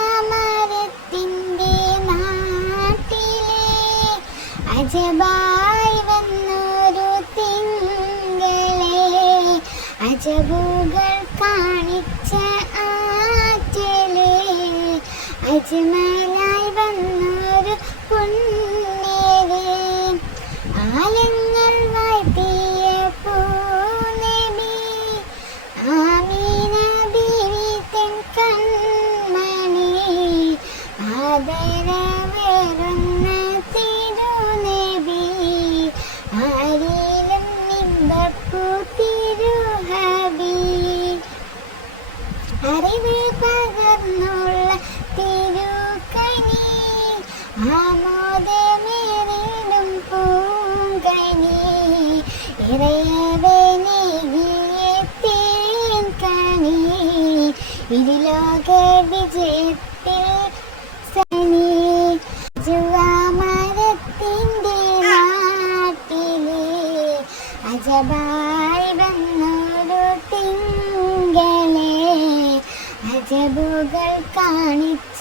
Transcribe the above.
അജവാമരത്തിൻ്റെ നാട്ടിലെ അജബായി വന്നൊരു തിങ്കളെ അജബുകൾ കാണിച്ച ആറ്റലെ അജ്മലായി വന്നൊരു പുണ്യരെ ആലങ്ങൾ വാഴ്ത്തിയ പൂനബി ആമീന ബീവി തൻ കൺമണി ആദരവേറുന്ന തിരുനബി ആരിലും നിമ്പപ്പൂ തിരുഹബി അറിവ് പകർന്നുള്ള തിരുക്കനി ആമോദമേറിടും പൂങ്കനി ഇറയവനെകിയ തേൻകനി ഇരുലോക വിജയത്തിൽ സനി അജവാമരത്തിൻ്റെ നാട്ടിലെ അജബായി വന്നൊരു തിങ്കളെ അജബുകൾ കാണിച്ച